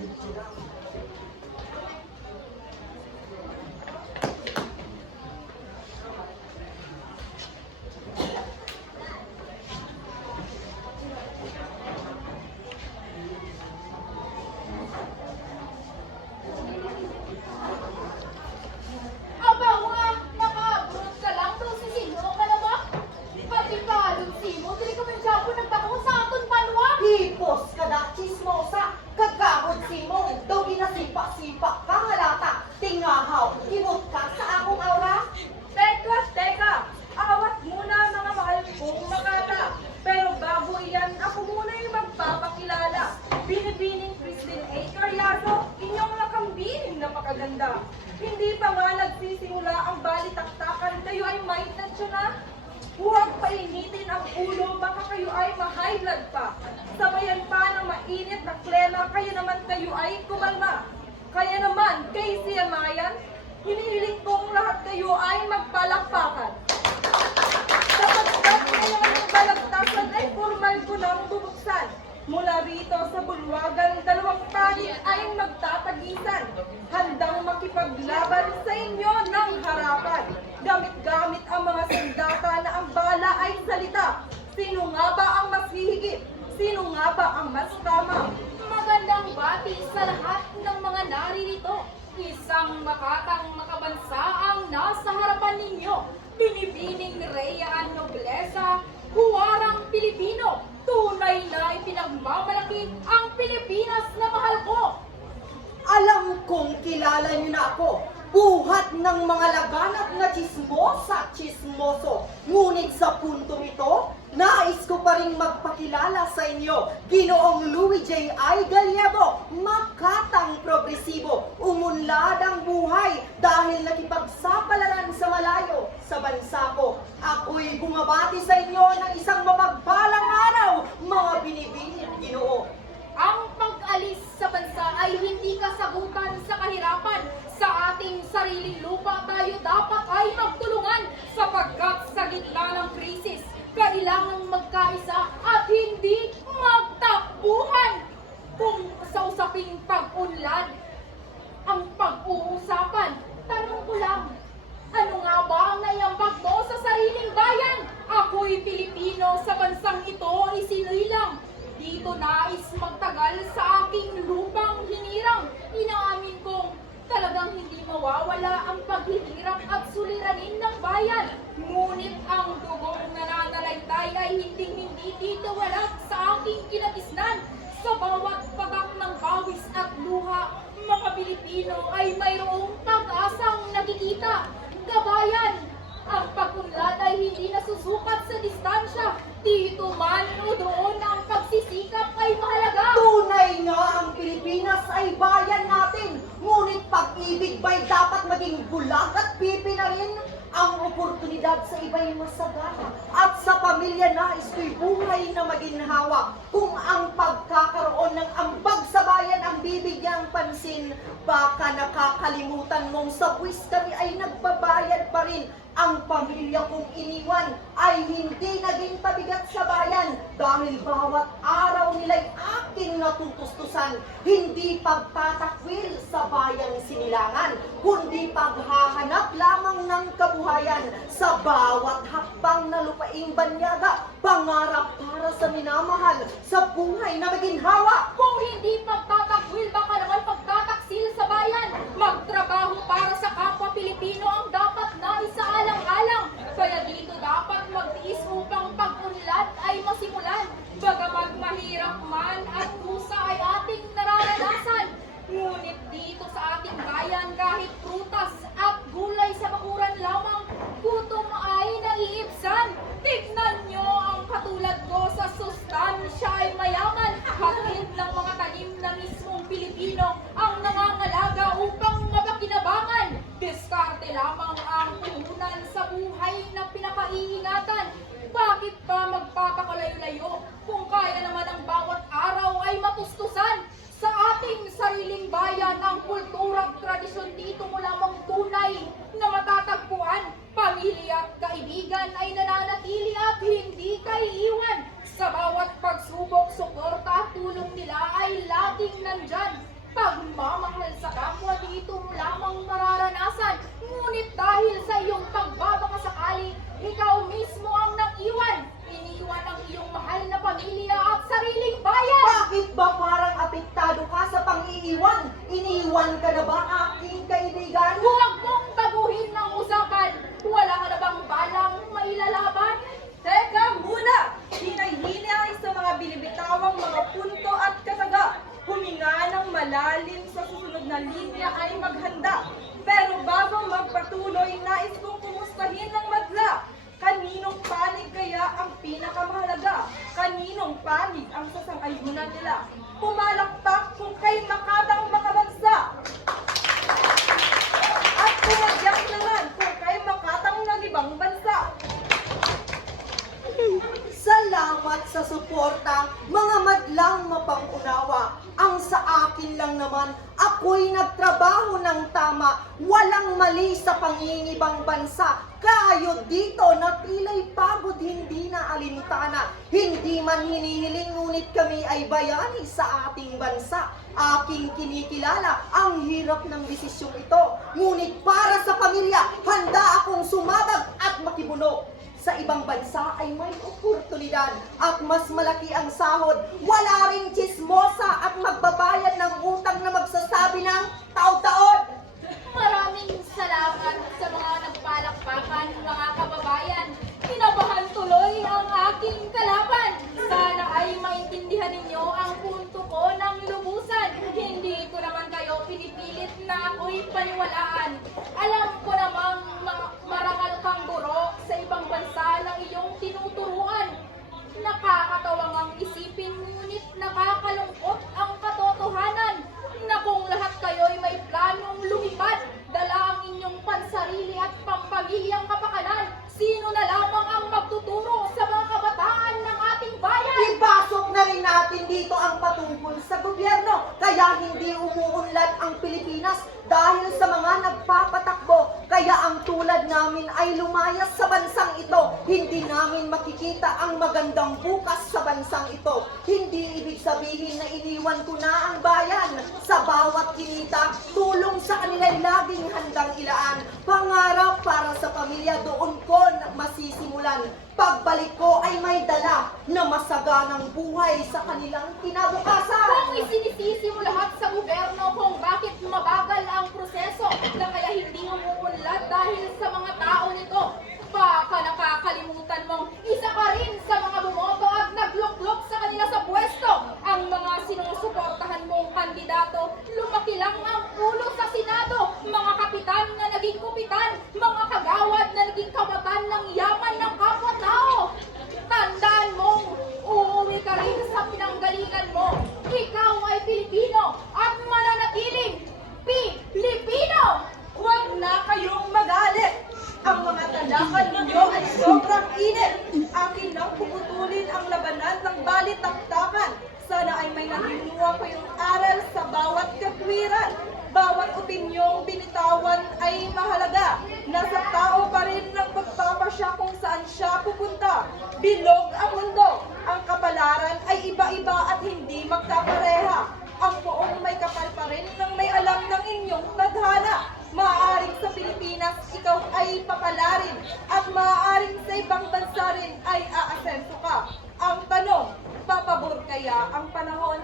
何? Daw ginasipa-sipa ka nga lata, tingahaw, imot ka sa akong aura. Teka, teka! Awat muna mga mahal kong makata. Pero bago iyan, ako muna yung magpapakilala. Binibining Christine A. Carriazo, inyong nakambinin napakaganda. Hindi pa nga nagsisimula ang balitaktakan, kayo ay may na. Huwag painitin ang ulo, baka kayo ay ma-high pa. Sabayan pa ng mainit na klema, kayo naman kayo ay kumalma. Kaya naman, kay Siamayan, hinihiling kong lahat kayo ay magpalakpakan. Sapagkat ngayon ang balagtasan ay formal ko nang bubuksan. Mula rito sa bulwagan, dalawang panig ay magtatagisan. Handang makipaglaban sa inyo ng harapan. Gamit-gamit ang mga sandata na ang bala ay salita. Sino nga ba ang mas hihigit? Sino mas tama? Magandang bati sa lahat ng mga naririto. Isang makatang makabansa ang nasa harapan ninyo. Binibining Rhea ang noblesa, huwarang Pilipino. Tunay na ipinagmamalaki ang Pilipinas na mahal ko. Alam kong kilala niyo na ako, buhat ng mga laganap na chismosa, chismoso. Ngunit sa puntong ito, nais ko pa rin magpakilala sa inyo, Ginoong Louis J. I. Gallego, makatang progresibo, umunlad ang buhay dahil nakipagsapalaran sa malayo sa bansa ko. Ako'y bumabati sa inyo ng isang mapagpalang araw, mga binibining Ginoo. Ang pag-alis sa bansa ay hindi kasagutan sa kahirapan. Sa ating sariling lupa tayo dapat ay magtulungan sapagkat sa gitna ng krisis, kailangang magkaisa at hindi magtakbuhan. Kung sa usaping pag-unlad, ang pag-uusapan, tanong ko lang, ano nga ba ang naiambag mo sa sariling bayan? Ako'y Pilipino sa bansang ito isinilang. Dito nais magtagal sa aking lupang hinirang. Inaamin kong talagang hindi mawawala ang paghihirap at suliranin ng bayan. Ngunit ang dugong nananalaytay ay hindi walat sa aking kinatisnan. Sa bawat patak ng pawis at luha, mga Pilipino ay mayroong pag-asang nakikita. Gabayan, ang pag-unlad ay hindi nasusukat sa distansya. Dito man o doon ang pagsisikap ay mahalaga. Tunay nga ang Pilipinas ay bayan natin. Ngunit pag-ibig ba'y dapat maging bulag at pipi na rin? Ang oportunidad sa iba'y masagana. At sa pamilya na isto'y buhay na maginhawa. Kung ang pagkakaroon ng ambag sa bayan ang bibigyang pansin, baka nakakalimutan mong sa buwis kami ay nagbabayad pa rin. Ang pamilya kong iniwan ay hindi naging pabigat sa bayan dahil bawat araw nila'y aking natutustusan. Hindi pagtatakwil sa bayang sinilangan, kundi paghahanap lamang ng kabuhayan sa bawat hakbang na lupaing banyaga. Pangarap para sa minamahal, sa buhay na maginhawa. Kung papakalayo-layo. Iniwan ka na ba aking kaibigan? Huwag mong baguhin ng usapan. Wala ka na bang balang mailalaban? Teka muna! Hinay-hinay sa mga binibitawang mga punto at kataga. Huminga ng malalim sa susunod na linya ay maghanda. Pero bago magpatuloy, nais kong kumustahin ng madla. Kaninong panig kaya ang pinakamahalaga? Kaninong panig ang sasang-ayunan nila? Pumalakpak kung kay makatang makabansa. At pumadyak naman kung kay makatang ng ibang bansa. Salamat sa suporta, mga madlang mapangunawa. Ang sa akin lang naman, ako'y nagtrabaho ng tama, walang mali sa pangingibang bansa. Kayo dito na tila'y pagod, hindi na alintana. Hindi man hinihiling, ngunit kami ay bayani sa ating bansa. Aking kinikilala ang hirap ng desisyong ito. Ngunit para sa pamilya, handa akong sumabag at makibulok sa ibang bansa ay may oportunidad at mas malaki ang sahod. Wala ring chismosa at magbabayad ng utang na magsasabi ng taon-taon. Maraming salamat sa mga nagpalakpakan, mga kababayan. Kinabahan tuloy ang aking kalaban. Sana ay maintindihan ninyo ang punto ko ng lubusan. Hindi ko naman kayo pinipilit na ako'y paniwalaan. Alam ko namang ma- marangal kang guro sa ibang bansa ng iyong tinuturuan. Nakakatawang ang isipin, ngunit nakakalungkot ang katotohanan na kung lahat kayo'y may planong lumipad, dala ang inyong pansarili at pampamilyang kapakanan, sino na lamang ang magtuturo sa mga kabataan ng ating bayan? Ipasok na rin natin dito ang patungkol sa gobyerno. Kaya hindi umuunlad ang Pilipinas dahil sa mga nagpapatakbo. Kaya ang tulad namin ay lumayas sa bansang ito. Hindi namin makikita ang magandang bukas sa bansang ito. Hindi ibig sabihin na iniwan ko na ang bayan. Sa bawat kinita, tulong sa kanila'y laging handang ilaan. Pangarap para sa pamilya doon ko masisimulan. Pagbalik ko ay may dala na masaganang buhay sa kanilang kinabukasan. Kung isinisisi mo lahat sa gobyerno kung bakit mabagal ang proseso na kaya hindi umuunlad dahil sa mga tao nito, baka nakakalimutan mong isa ka rin sa mga bumoto at nagluklok sa kanila sa pwesto. Ang mga sinusuportahan mong kandidato, lumaki lang ang ulo sa Senado, mga kapitan na naging kupitan, mga kagawad na naging kabatan ng yaman ng kapwa-tao. Tandaan mong uuwi ka rin sa pinanggalingan mo. Ikaw ay Pilipino at mananatiling Pilipino! Huwag na kayong magalit! Ang mga talakan ninyo ay sobrang init. Akin lang puputulin ang labanan ng balitaktakan. Sana ay may nahinuha kayong aral sa bawat katwiran. Bawat opinyong binitawan ay mahalaga. Nasa tao pa rin ng pagpapasya kung saan siya pupunta. Bilog ang mundo. Ang kapalaran ay iba-iba at hindi magkapareha. Ang poong may kapal pa rin ng may alam ng inyong tadhana. Maaaring sa Pilipinas ikaw ay papalarin at maaaring sa ibang bansa rin ay aasenso ka. Ang tanong, papabor kaya ang panahon